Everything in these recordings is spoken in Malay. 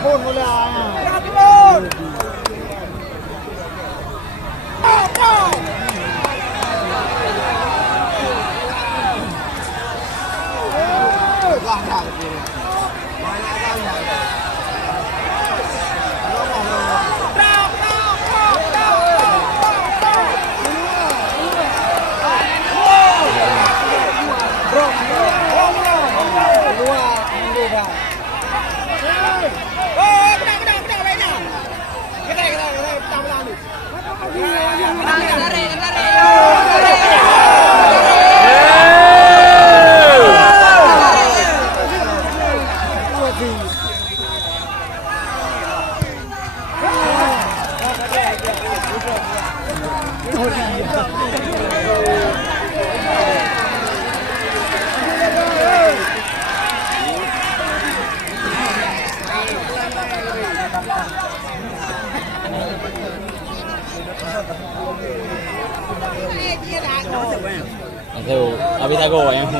Pun mula. Tahu, habis tak go yang.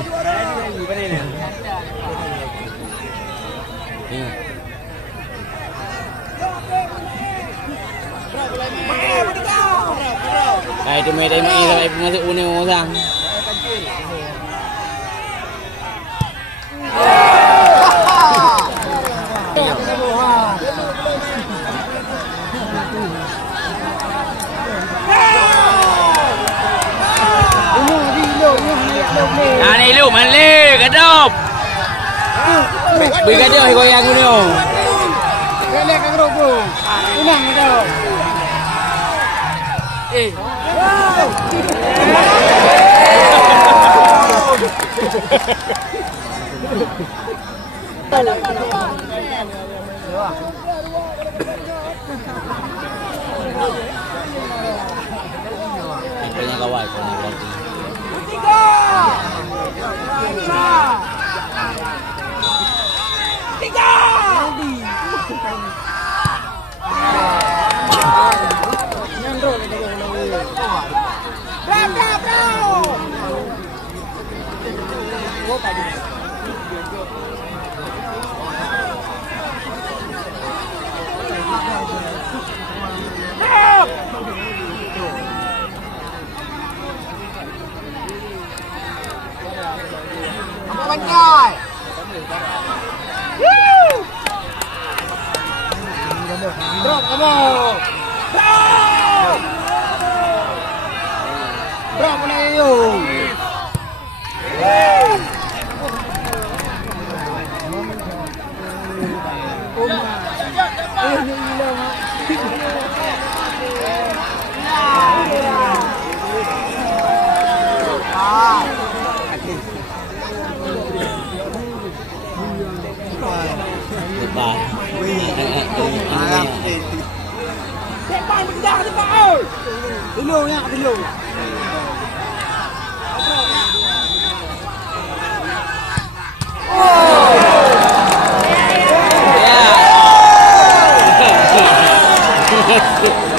Ay, tu mai sampai masuk une orang. Ni lu malik gadop. Bagi dia goyang ni. Kena kang rogo. Unang ito. Punya kawan, punya berarti. Tiga. Banyak. Drop, kamu. Drop. Drop mana you? Depan mengejar depan. Dulu ya, dulu. Oh.